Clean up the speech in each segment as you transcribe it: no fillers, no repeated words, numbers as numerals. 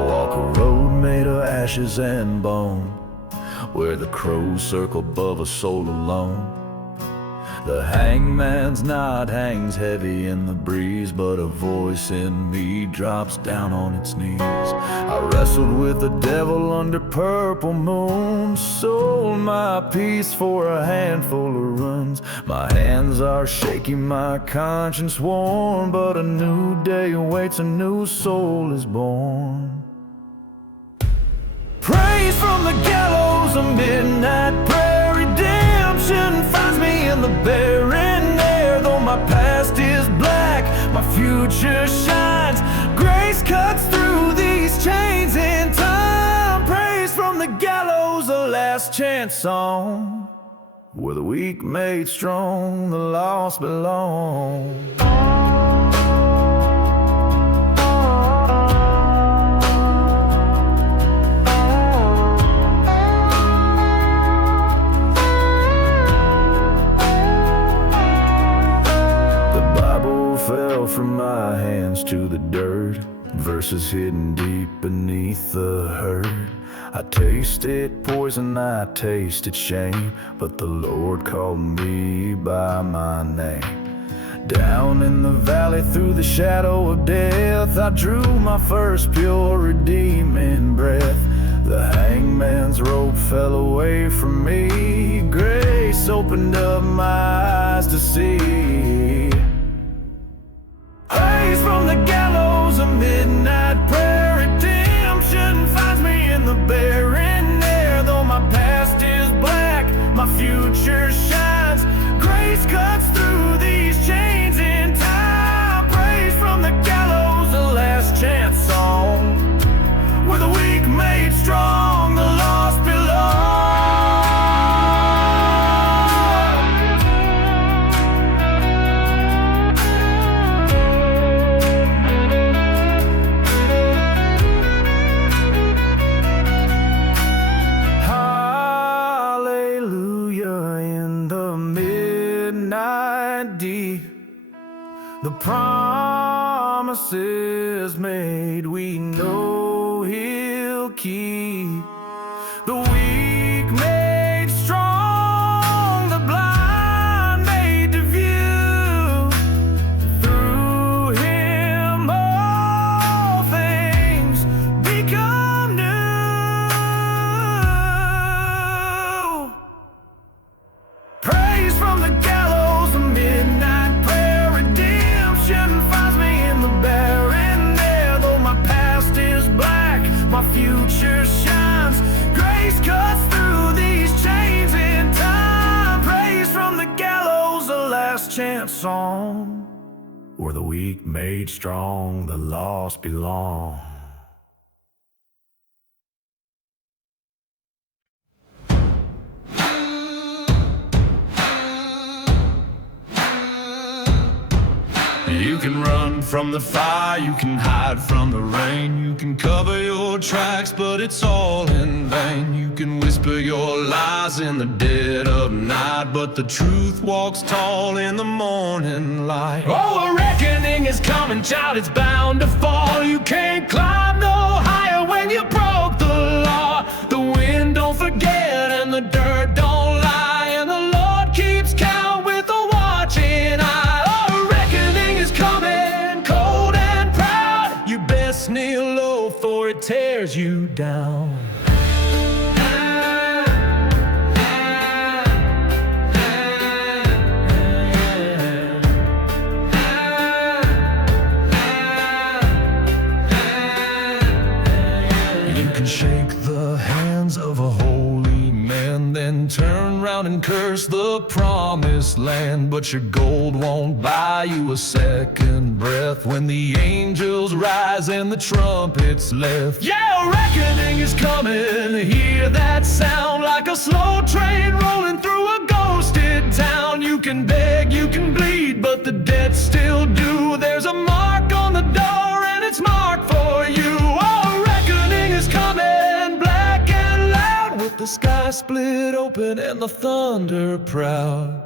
walk a road made of ashes and bone, where the crows circle above a soul alone. The hangman's knot hangs heavy in the breeze, but a voice in me drops down on its knees. I wrestled with the devil under purple moon, sold my peace for a handful of runs. My hands are shaky, my conscience worn, but a new day awaits, a new soul is born. Praise from the gallows, a midnight prayer. Redemption finds me in the barren air. Though my past is black, my future shines. Grace cuts through these chains in time. Praise from the gallows, a last chance song, where the weak made strong, the lost belong. Fell from my hands to the dirt, verses hidden deep beneath the hurt. I tasted poison, I tasted shame, but the Lord called me by my name. Down in the valley through the shadow of death, I drew my first pure redeeming breath. The hangman's rope fell away from me. Grace opened up my eyes to see. Praise from the gallows, a midnight prayer. Redemption finds me in the barren air. Though my past is black, my future shines. Grace cuts through these chains in time. Praise from the gallows, a last chance song, where the weak made strong, the lost belong. Deep, the promises made, we know He'll keep. The weak made strong, the blind made to view. Through Him all things become new. Praise from the gallows, a midnight prayer. Redemption finds me in the barren air. Though my past is black, my future shines. Grace cuts through these chains in time. Praise from the gallows, a last chance song, where the weak made strong, the lost belong. You can run from the fire, you can hide from the rain. You can cover your tracks, but it's all in vain. You can whisper your lies in the dead of night, but the truth walks tall in the morning light. Oh, a reckoning is coming, child, it's bound to fall. You can't climb no higher when you broke the law. The wind don't forget and the dirt don't lie, and the Lord keeps count with a watching eye. Kneel low, for it tears you down. You can shake the hands of a holy man, then turn round and curse the promised land. But your gold won't buy you a second breath when the angels rise and the trumpets lift. Yeah, a reckoning is coming. Hear that sound, like a slow train rolling through a ghosted town. You can beg, you can bleed, but the debt's still due. There's a mark on the door and it's marked for you. Oh, a reckoning is coming, black and loud, with the sky split open and the thunder proud.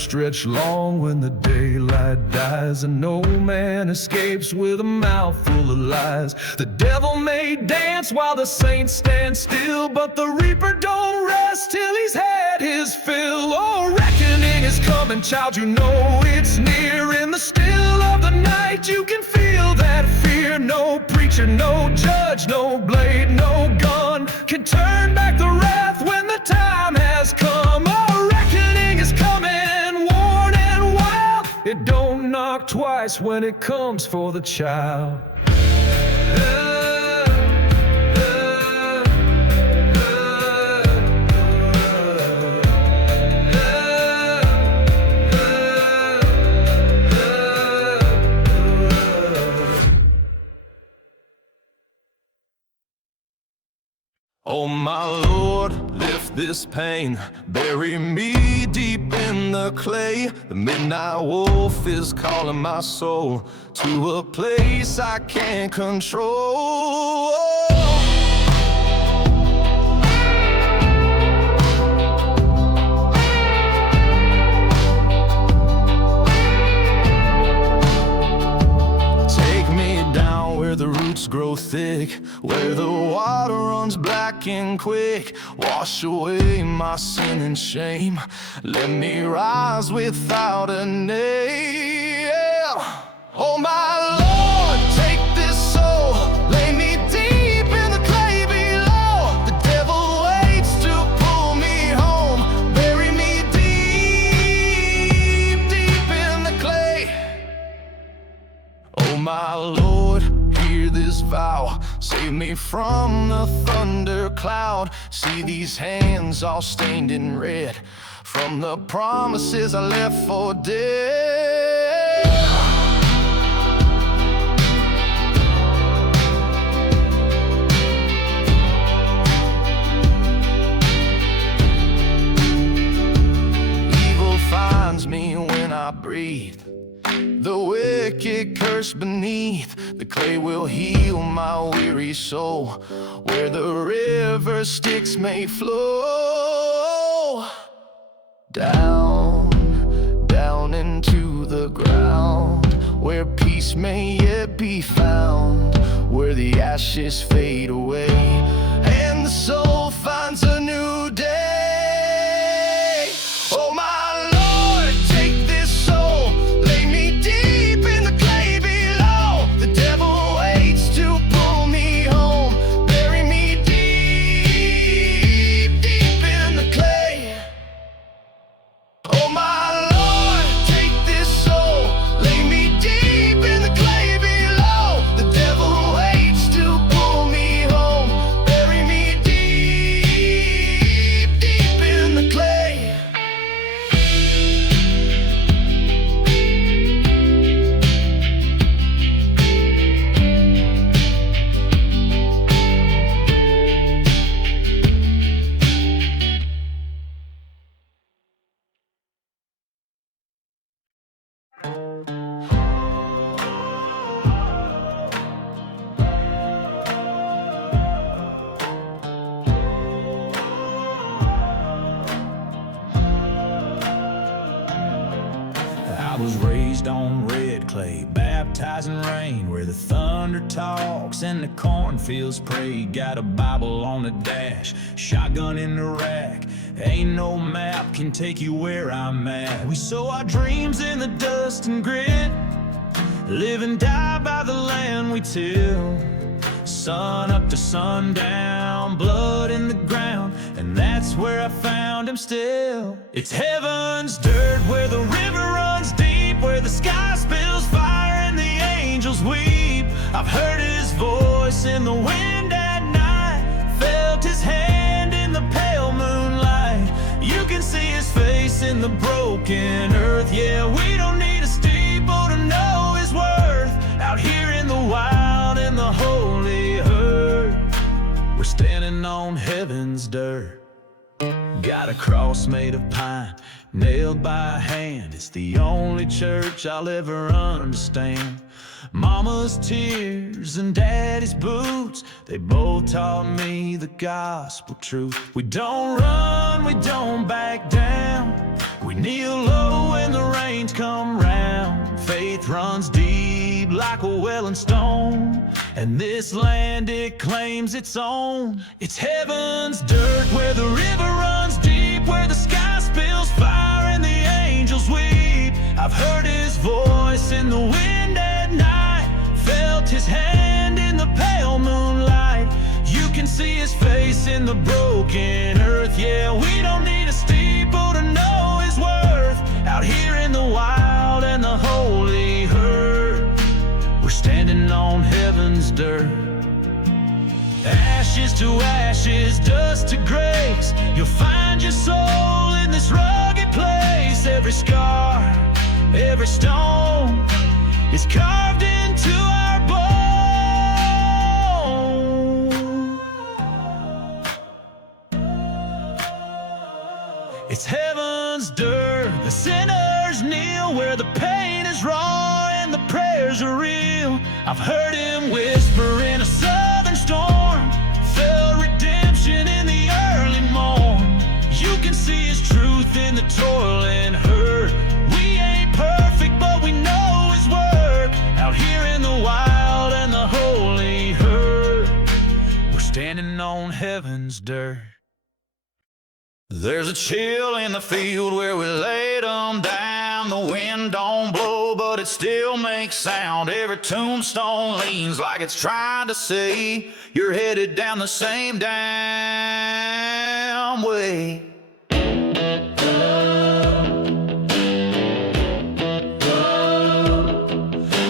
stretch long when the daylight dies, and no man escapes with a mouth full of lies. The devil may dance while the saints stand still, but the reaper don't rest till he's had his fill. Oh, reckoning is coming, child, you know it's near. In the still of the night you can feel that fear. No preacher, no judge, no blade, no gun can turn back the wrath when the time has come. Oh, reckoning is coming, worn and wild. It don't knock twice when it comes for the child. Oh my Lord, lift this pain, bury me deep in the clay. The midnight wolf is calling my soul to a place I can't control. Where the roots grow thick, where the water runs black and quick. Wash away my sin and shame, let me rise without a name. Oh my Lord, take this soul, lay me deep in the clay below. The devil waits to pull me home, bury me deep, deep in the clay. Oh my Lord, hear this vow, save me from the thundercloud. See these hands all stained in red from the promises I left for dead. Evil finds me when I breathe, the wicked curse beneath. The clay will heal my weary soul, where the river Styx may flow. Down, down into the ground, where peace may yet be found, where the ashes fade away and the soul finds a new day. Oh my Lord, take this soul, lay me deep in the clay below. The devil waits to pull me home, bury me deep, deep in the clay. Oh my Lord, take this soul, lay me deep in the clay below. The devil waits to pull me home, bury me deep, deep in the clay. I was raised on red clay, baptized in rain, where the thunder talks and the cornfields pray. Got a Bible on the dash, shotgun in the rack. Ain't no map can take you where I'm at. We sow our dreams in the dust and grit, live and die by the land we till. Sun up to sundown, blood in the ground, and that's where I found him still. It's heaven's dirt, where the river runs deep, where the sky spills fire and the angels weep. I've heard his voice in the wind at night, felt his hand in the pale moonlight. You can see his face in the broken earth. Yeah, we don't need a steeple to know his worth. Out here in the wild, in the holy herd, we're standing on heaven's dirt. Got a cross made of pine, nailed by hand. It's the only church I'll ever understand. Mama's tears and daddy's boots, they both taught me the gospel truth. We don't run, we don't back down, we Kneel low when the rains come round. Faith runs deep like a well in stone, and this land it claims its own. It's heaven's dirt where the river runs deep, where the sky spills fire and the angels weep. I've heard his voice in the wind at night, felt his hand in the pale moonlight. You can see his face in the broken earth. Yeah, we don't need a steeple to know his worth. Out here in the wild and the holy herd, we're standing on heaven's dirt. Ashes to ashes, dust to grace, you'll find your soul in this rugged place. Every scar, every stone is carved into our bone. It's heaven's dirt. The sinners kneel where the pain is raw and the prayers are real. I've heard him whisper in a southern storm, felt redemption in the early morn. You can see his truth in the toil and hurt. We ain't perfect, but we know his work. Out here in the wild and the holy herd, we're standing on heaven's dirt. There's a chill in the field where we laid them down. The wind don't blow, but it still makes sound. Every tombstone leans like it's trying to say, you're headed down the same damn way.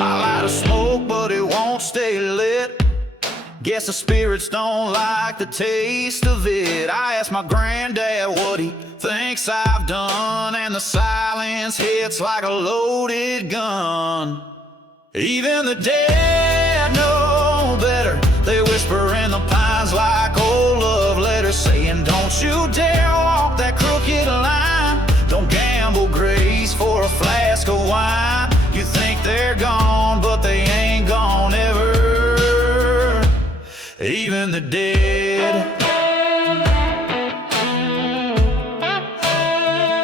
I light a smoke, but it won't stay lit. Guess the spirits don't like the taste of it. I asked my granddad what he thinks I've done, and the silence hits like a loaded gun. Even the dead know better. They whisper in the pines like old love letters, saying don't you dare walk that crooked line. Don't gamble grace for a flask of wine. You think they're gone, but they ain't gone ever. Even the dead,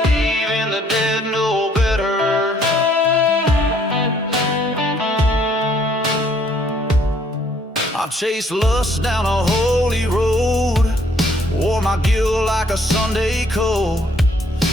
even the dead know better. I've chased lust down a holy road, wore my guilt like a Sunday coat.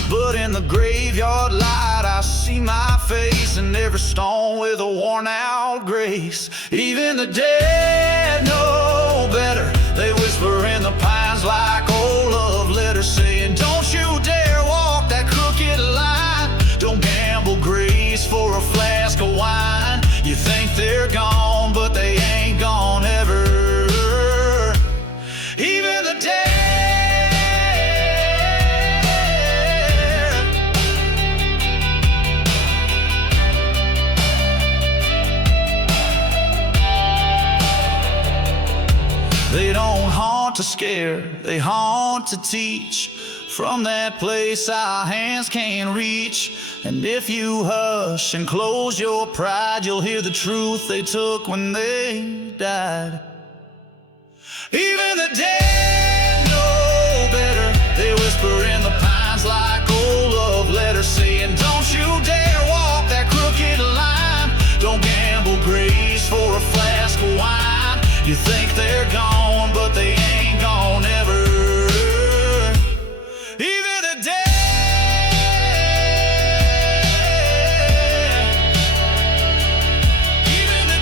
But in the graveyard light I see my face, and every stone with a worn out grace. Even the dead know better. They whisper in the pines like old love letters, saying don't you dare walk that crooked line. Don't gamble grace for a flask of wine. You think they're gone, but they ain't gone ever. Even the dead, they don't haunt to scare, they haunt to teach. From that place our hands can't reach. And if you hush and close your pride, you'll hear the truth they took when they died. Even the dead know better. They whisper in the pines like old love letters, saying don't you dare walk that crooked line. Don't gamble grace for a flask of wine. You think they're gone, but they ain't gone ever. Even the dead, even the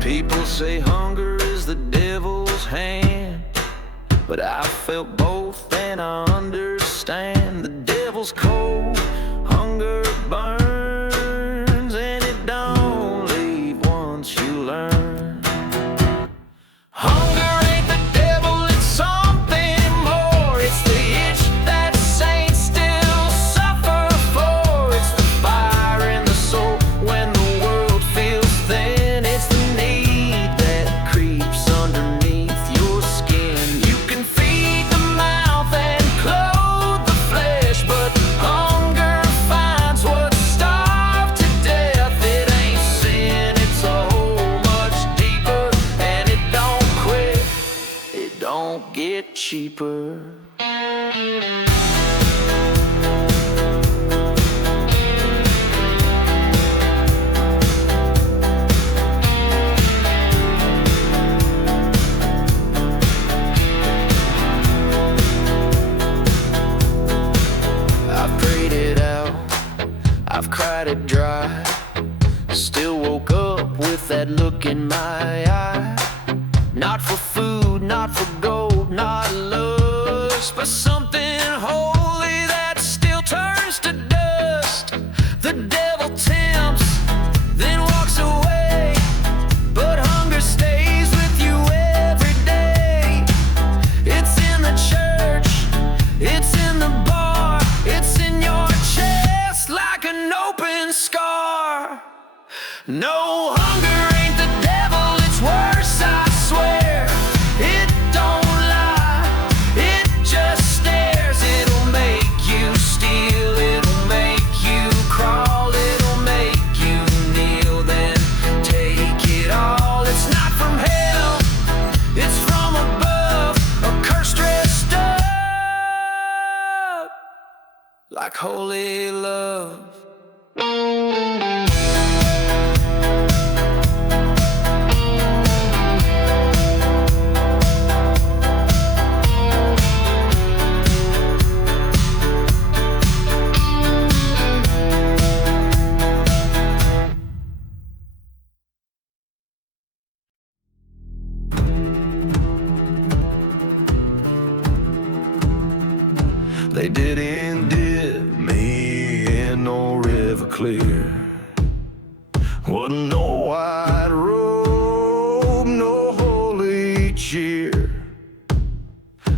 people say hunger is the devil's hand, but I felt both and I understand. The devil's cold, hunger burns, and it don't leave once you learn. Hunger ain't the devil, it's something more. It's the itch that saints still suffer for. It's the fire in the soul when the world feels thin. It's the need I've prayed it out, I've cried it dry, still woke up with that look in my eye. Not for food, not for gold, not lust, but something holy that still turns to dust. The devil tempts, then walks away, but hunger stays with you every day. It's in the church, it's in the bar, it's in your chest like an open scar. No, hunger ain't the devil, it's worse, I swear. It don't lie, it just stares. It'll make you steal, it'll make you crawl, it'll make you kneel, then take it all. It's not from hell, it's from above, a curse dressed up like holy love. They didn't dip me in no river clear. Wasn't no white robe, no holy cheer.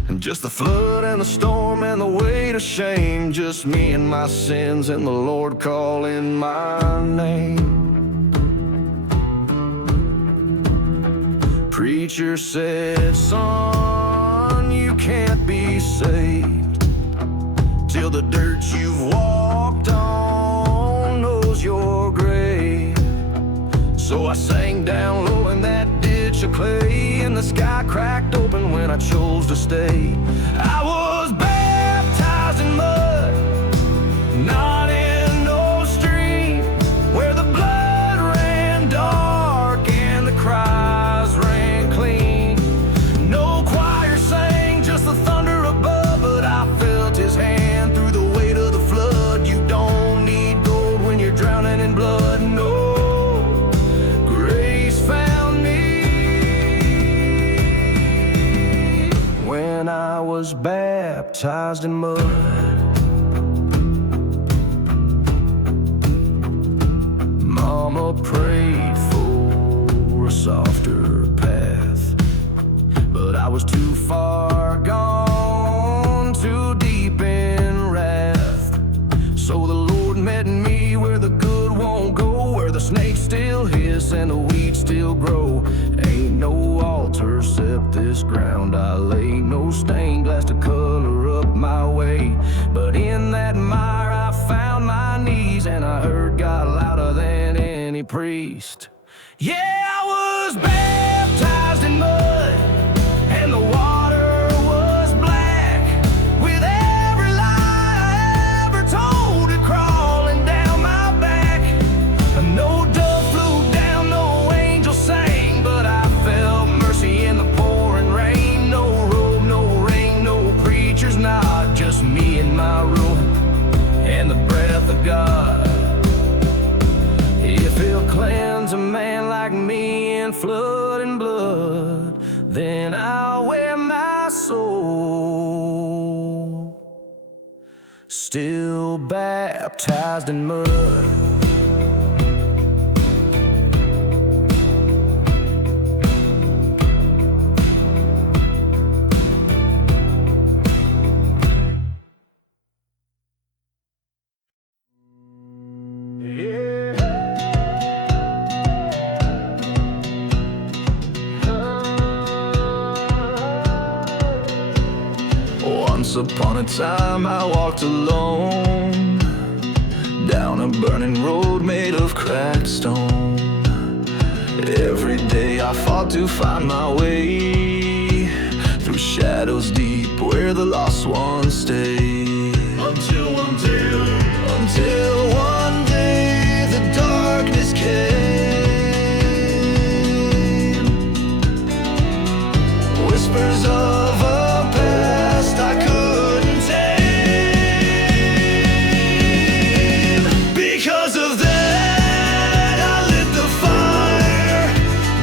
And just the flood and the storm and the weight of shame, just me and my sins and the Lord calling my name. Preacher said, son, you can't be saved till the dirt you've walked on knows your grave. So I sank down low in that ditch of clay, and the sky cracked open when I chose to stay. I was baptized in mud, not in no stream, where the blood ran dark and the cries ran clean. No choir sang, just the thunder above, but I felt his hand through the weight of the flood. You don't need gold when you're drowning in blood. No, grace found me when I was baptized in mud. Mama prayed for a softer path, but I was too far gone, too deep in wrath. So the Lord met me where the good won't go, where the snakes still hiss and the weeds still grow. Ain't no altar except this ground I lay, no stained glass to color up my way. But in that mire I found my knees, and I heard God louder than any priest. Yeah, I was baptized in mud, and the water was black, with every lie I ever told it crawling down my back. No dove flew down, no angel sang, but I felt mercy in the pouring rain. No robe, no rain, no preacher's nod, just me in my room and the breath of God. If he'll cleanse a man like me in flood and blood, then I'll wear my soul still baptized in mud. Once upon a time I walked alone down a burning road made of cracked stone. Every day I fought to find my way through shadows deep where the lost ones stay. Until one day the darkness came. Whispers of a past I couldn't tame. Because of that I lit the fire,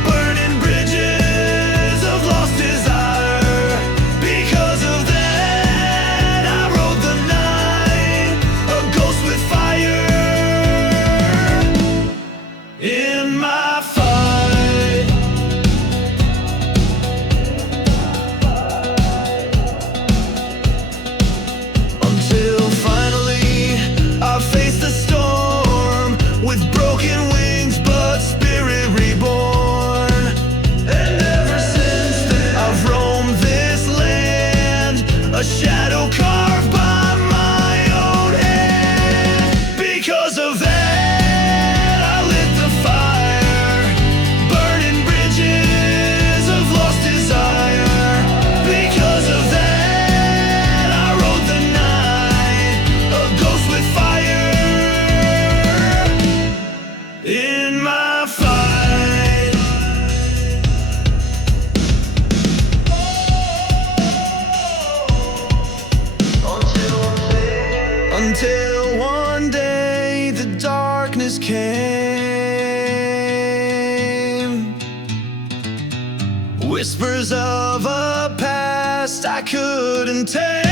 burning bridges of lost desire. Because of that I rode the night, a ghost with fire in my fight. Until finally I faced the storm with broken wings but spirit reborn. And ever since then I've roamed this land, a shadow carved by my own hand. Because of that I lit the fire, burning bridges of lost desire. Because of that I rode the night, a ghost with fire in my fight. Until one day the darkness came. Whispers of a past I couldn't tame.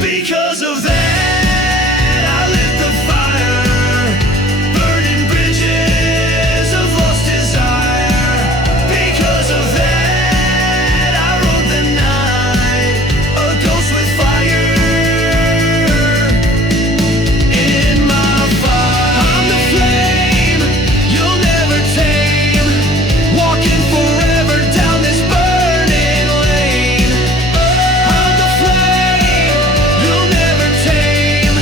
Because of that I lit the fire, burning bridges of lost desire. Because of that I rode the night, a ghost with fire in my fight. I'm the flame you'll never tame, walking forever down this burning lane. I'm the flame you'll never tame,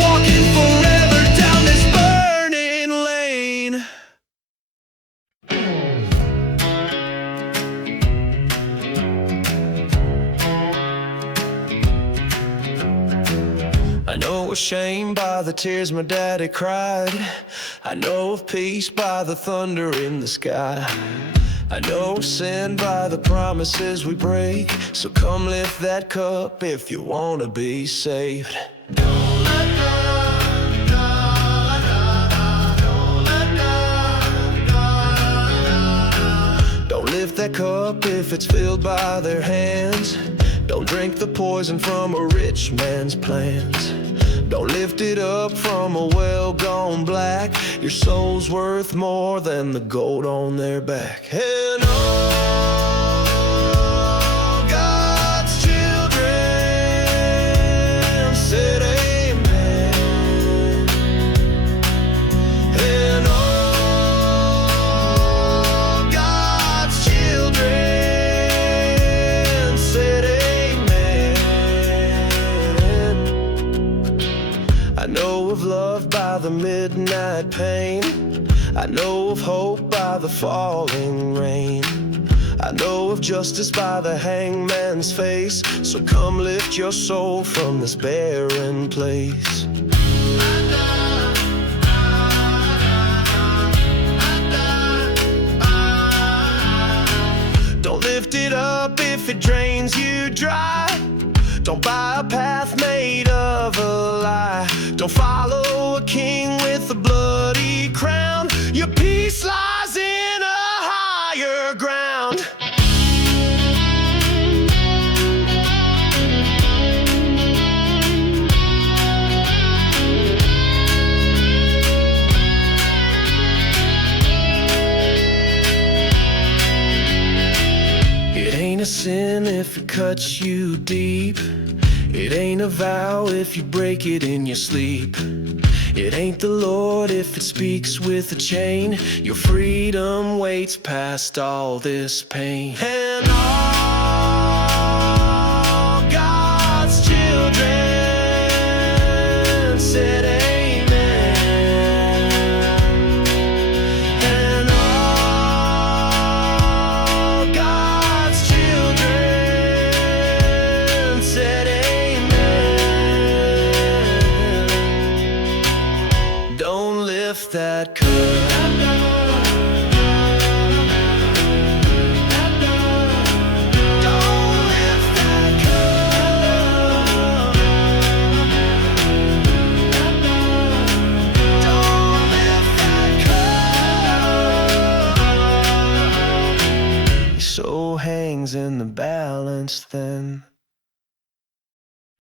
walking forever down this burning lane. I know of shame by the tears my daddy cried. I know of peace by the thunder in the sky. I know of sin by the promises we break. So come lift that cup if you wanna be saved. Don't lift that cup if it's filled by their hands. Don't drink the poison from a rich man's plans. Don't lift it up from a well gone black. Your soul's worth more than the gold on their back. And all God's children said amen. And all God's children said amen. I know of love by the midnight pain. I know of hope by the falling rain. I know of justice by the hangman's face. So come lift your soul from this barren place. Don't lift it up if it drains you dry. Don't buy a path made of a lie. Don't follow a king with a bloody crown. Your peace lies in a higher ground. It ain't a sin if it cuts you deep. It ain't a vow if you break it in your sleep. It ain't the Lord if it speaks with a chain. Your freedom waits past all this pain. And all God's children said amen. And all God's children that cup. Don't lift that cup. Don't lift that cup. Your soul hangs in the balance then.